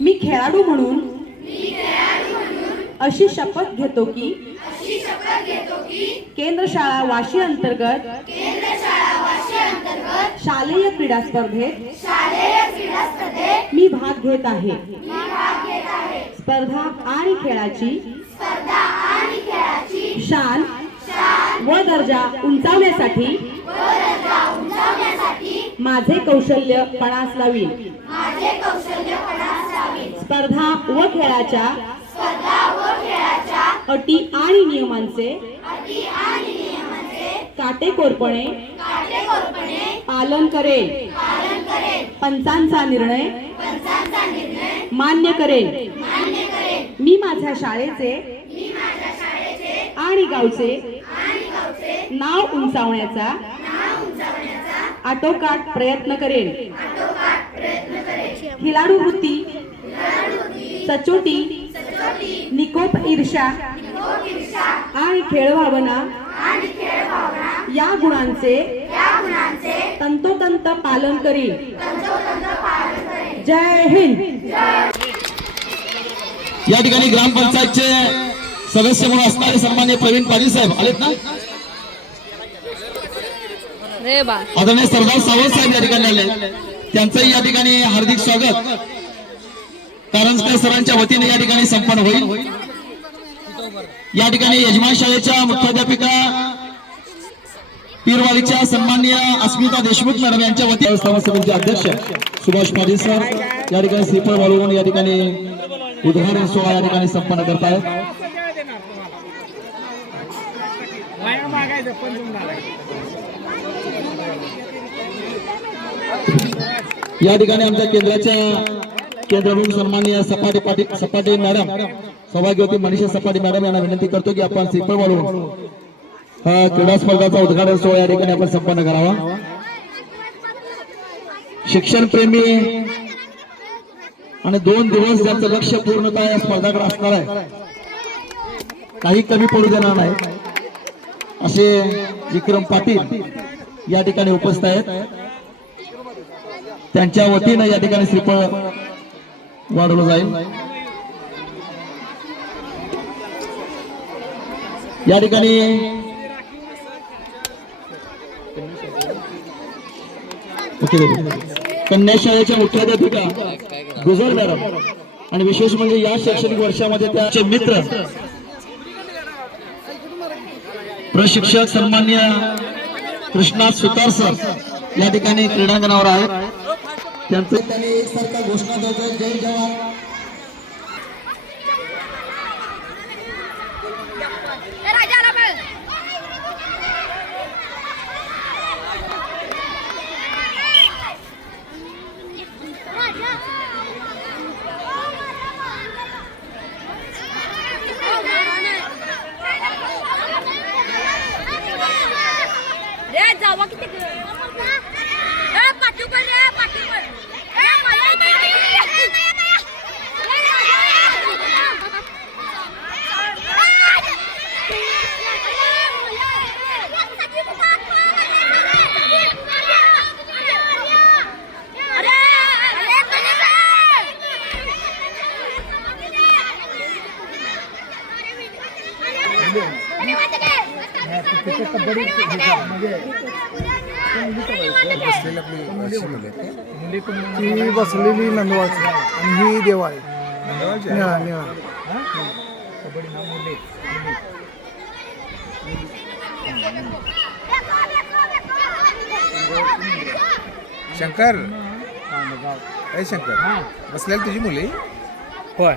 मी खेळाडू म्हणून अशी शपथ घेतो की केंद्र शाळा वाशी अंतर्गत शालेय क्रीडा स्पर्धेत मी भाग घेत आहे. स्पर्धा आणि खेळाची शान व दर्जा उंचावण्यासाठी माझे कौशल्य पणास लावीन. स्पर्धा व खेळाच्या अटी आणि नियमांचे काटेकोरपणे पालन करेल. पंचांचा निर्णय मान्य करेल. मी माझ्या शाळेचे आणि गावचे नाव उंचावण्याचा आटोकाट प्रयत्न करेन. खिलाडू वृत्ती सचोटी निकोप ईर्षा आणि खेळ भावना या गुणांचे तंतोतंत पालन करीन. जय हिंद. या ठिकाणी ग्रामपंचायतचे सदस्य म्हणून असणारे सन्मान्य प्रवीण पाटील साहेब आलेत ना? आदरणीय सरदार सावंत साहेब या ठिकाणी आले. त्यांचंही या ठिकाणी हार्दिक स्वागत. कारंजकर सरांच्या वतीने या ठिकाणी संपन्न होईल? या ठिकाणी यजमान शाळेच्या मुख्याध्यापिका पीरवाडीच्या सन्मान्य अस्मिता देशमुख मॅडम यांच्या वतीने व्यवस्थापन समितीचे अध्यक्ष सुभाष पाटील सर या ठिकाणी श्रीफळ वाढवून या ठिकाणी उद्घाटन सोहळा या ठिकाणी संपन्न करतायत या ठिकाणी आमच्या केंद्राच्या केंद्रप्रमुख सन्माननीय सपाटे पाटील सपाटे मॅडम सौभाग्यवती मनीषा सपाटे मॅडम यांना विनंती करतो की आपण श्रीफळ वाढवून हा क्रीडा स्पर्धाचा उद्घाटन सोहळा या ठिकाणी आपण संपन्न करावा. शिक्षण प्रेमी आणि दोन दिवस ज्यांचं लक्ष पूर्णतः या स्पर्धाकडे असणार आहे काही कमी पडू देणार नाही. असे विक्रम पाटील या ठिकाणी उपस्थित आहेत. त्यांच्या वतीनं या ठिकाणी श्रीफळ वाढवलं जाईल. या ठिकाणी कन्याशाळेच्या कन्या शाळेच्या मुख्याध्यापिका गुजर मॅडम आणि विशेष म्हणजे या शैक्षणिक वर्षामध्ये त्याचे मित्र प्रशिक्षक सन्मान्य कृष्णा सुतार सर या ठिकाणी क्रीडांगणावर आहेत. त्यांचं त्यांनी एकसारखा घोषणा देतोय. जय जवान. राजा! ती. बसलेली नंदवाळची आणि ही देवाळी निळा निळा शंकर? ए शंकर. बसलेली तुझी मुली? होय.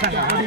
सांगा.